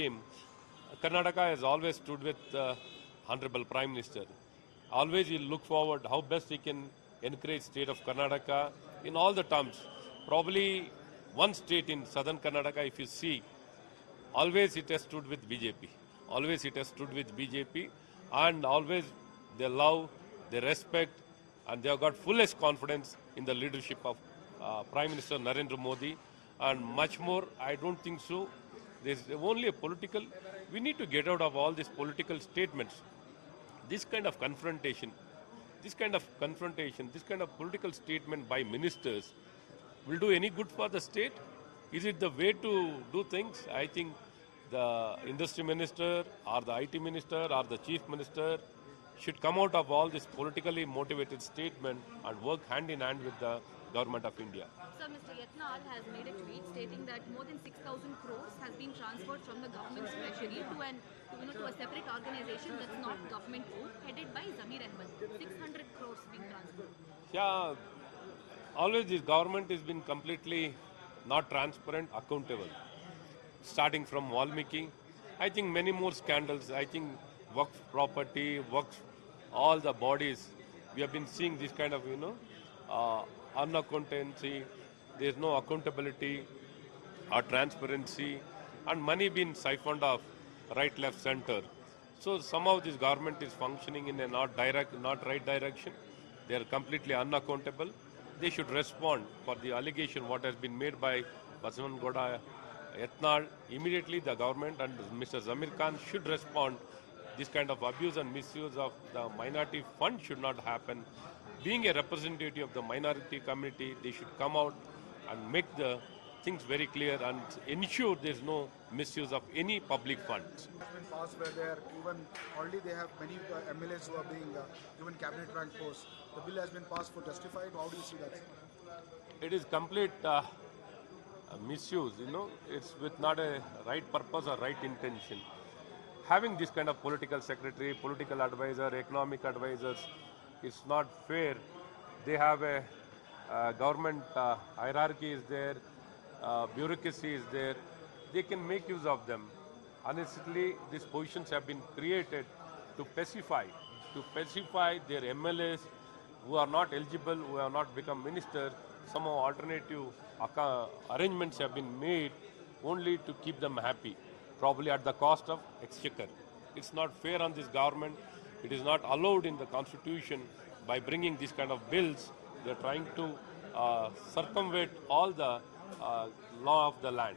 game. Karnataka has always stood with Honorable Prime Minister. Always he look forward how best he can encourage state of Karnataka in all the terms. Probably one state in southern Karnataka, if you see, always it has stood with BJP. Always it has stood with BJP, and always they love, they respect, and they have got fullest confidence in the leadership of Prime Minister Narendra Modi. And much more, I don't think so. There's only a political, we need to get out of all these political statements. This kind of confrontation, this kind of political statement by ministers will do any good for the state? Is it the way to do things? I think the industry minister or the IT minister or the chief minister should come out of all this politically motivated statement and work hand in hand with the government of India. So Mr. Yatnal has made a tweet stating that more than 6,000 crores has been transferred from the government's treasury to a separate organization that's not government owned, headed by Zamir Ahmed. 600 crores being transferred. Yeah, always this government has been completely not transparent, accountable. Starting from Valmiki, I think many more scandals. I think work property, works, all the bodies. We have been seeing this kind of, unaccountancy. There is no accountability or transparency, and money being siphoned off right, left, center. So somehow this government is functioning in a not right direction. They are completely unaccountable. They should respond for the allegation what has been made by Basavan Goda Yatnal. Immediately the government and Mr. Zamir Khan should respond. This kind of abuse and misuse of the minority fund should not happen. Being a representative of the minority community, they should come out and make the things very clear and ensure there is no misuse of any public funds. Has been passed where they are even already they have many MLAs who are being given cabinet rank posts. The bill has been passed for justified. How do you see that? It is complete misuse. It's with not a right purpose or right intention. Having this kind of political secretary, political advisor, economic advisors, it's not fair. They have a government hierarchy is there, bureaucracy is there. They can make use of them. Honestly, these positions have been created to pacify their MLAs who are not eligible, who have not become minister. Somehow alternative arrangements have been made only to keep them happy, probably at the cost of exchequer. It's not fair on this government. It is not allowed in the constitution. By bringing these kind of bills, they're trying to circumvent all the law of the land.